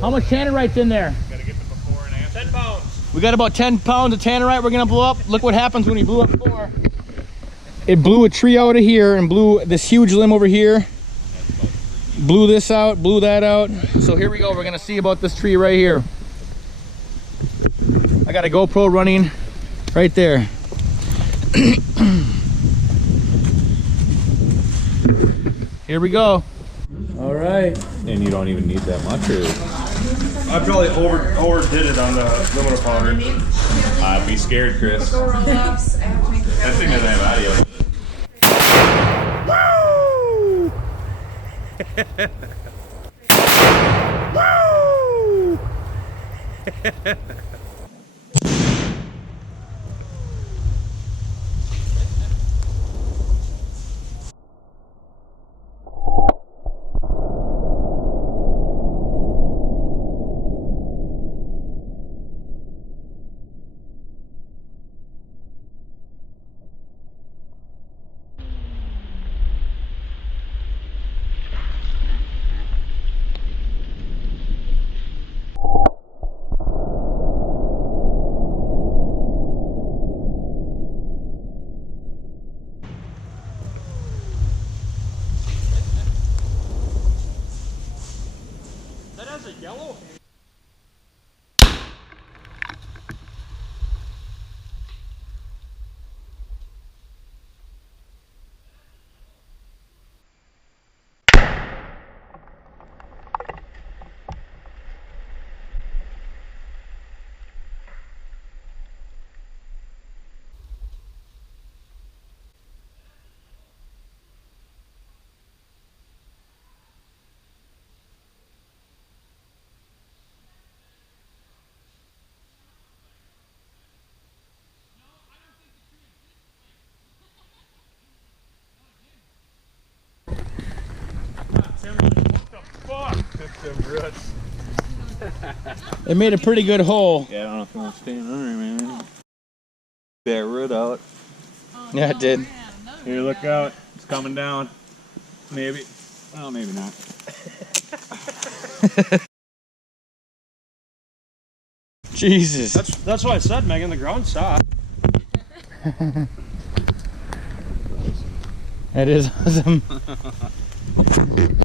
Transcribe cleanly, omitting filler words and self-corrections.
How much Tannerite's in there? Gotta get the before and after. 10 pounds. We got about 10 pounds of Tannerite we're gonna blow up. Look what happens when you blew up 4. It blew a tree out of here and blew this huge limb over here. Blew this out, blew that out. So here we go, we're gonna see about this tree right here. I got a GoPro running right there. Here we go. All right. And you don't even need that much, or? I probably overdid it on the limiter powder. I'd be scared, Chris. Go roll-ups. I have to make a That thing doesn't have audio. Woo! That has a yellow. It made a pretty good hole. Yeah, I don't know if you want to stand under, man. That root out. Yeah, it did. Here, look out. It's coming down. Maybe. Well, maybe not. Jesus. That's why I said, Megan, the ground's soft. That is awesome.